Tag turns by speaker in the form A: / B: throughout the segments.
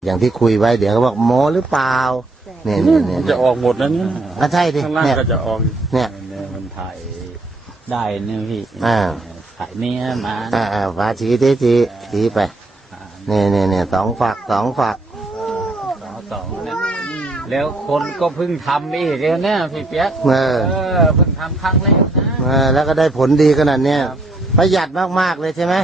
A: อย่างที่คุยไว้เดี๋ยวเขาบอกโมหรือเปล่าเนี่ย
B: จะออกหมดนะเนี่ย
A: ใช่ดิ
B: ข้างล่างก็จะออก
A: เนี่ย
C: มันถ่ายได้เนี่ยพี่ถ่ายนี่มา
A: ฟ้าชี้ไปเนี่ย2 ฝัก
C: เนี่ยแล้วคนก็เพิ่งทำอีกแล้วเนี่ยพี่เปี๊ยกเพิ่งทำครั้งแรกนะ
A: แล้วก็ได้ผลดีขนาดเนี้ยประหยัดมากๆเลยใช่ไหม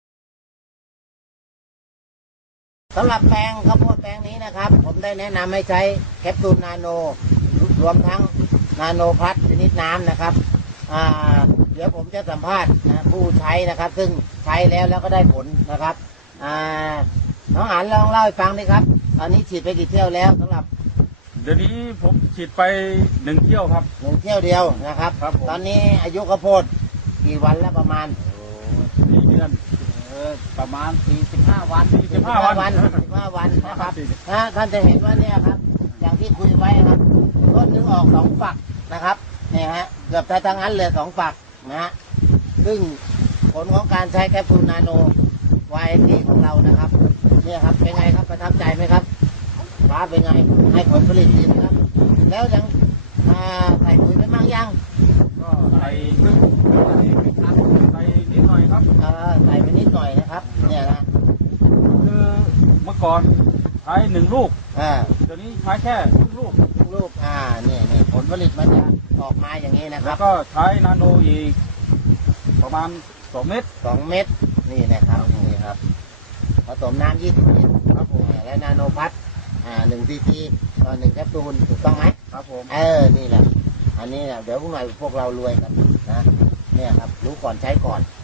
A: สำหรับแปลงข้าวโพดแปลงนี้นะครับผมได้แนะนำให้ใช้แคปซูลนาโนรวมทั้งนาโนพัทชนิดน้ำนะครับเดี๋ยวผมจะสัมภาษณ์ผู้ใช้นะครับซึ่งใช้แล้วก็ได้ผลนะครับน้องอั๋นลองเล่าให้ฟังดิครับตอนนี้ฉีดไปกี่เที่ยวแล้วสำหรับ
B: เดี๋ยวนี้ผมฉีดไป1 เที่ยวครับ
A: 1 เที่ยวเดียวนะครับตอนนี้อายุข้าวโพดกี่วันแล้วประมาณ
B: 4 เดือน
C: ประมาณ45 วัน
A: นะครับท่านจะเห็นว่าเนี่ยครับอย่างที่คุยไว้ครับต้นนึงออก2 ฝักนะครับเนี่ยฮะเกือบทั้งนั้นเลย2 ฝักนะฮะซึ่งผลของการใช้แคปซูลนาโนไวทีของเรานะครับเนี่ยครับเป็นไงครับประทับใจไหมครับฟ้าเป็นไงให้ผลผลิตดีครับแล้วยังใส่ปุ๋ยไปมั่งยัง
B: ก็ใส่นิดหน่อยครับ
A: ใส่ไปนิดหน่อยนะครับเนี่ยนะ
B: คือเมื่อก่อนใช้1 ลูกเดี๋ยวนี้ใช้แค่ลูก
A: นี่ผลผลิตมันจะออกมาอย่างนี้นะครับ
B: แล้วก็ใช้นาโนอีกประมาณ2 เม็ด
A: นี่นะครับนี่ครับผสมน้ำ20 ลิตรครับผมและนาโนพัท1 cc ต่อ 1 แคปซูลถูกต้องไหม
B: ครับผม
A: นี่แหละอันนี้เดี๋ยวพวกเรารวยกันนะเนี่ยครับรู้ก่อนใช้ก่อน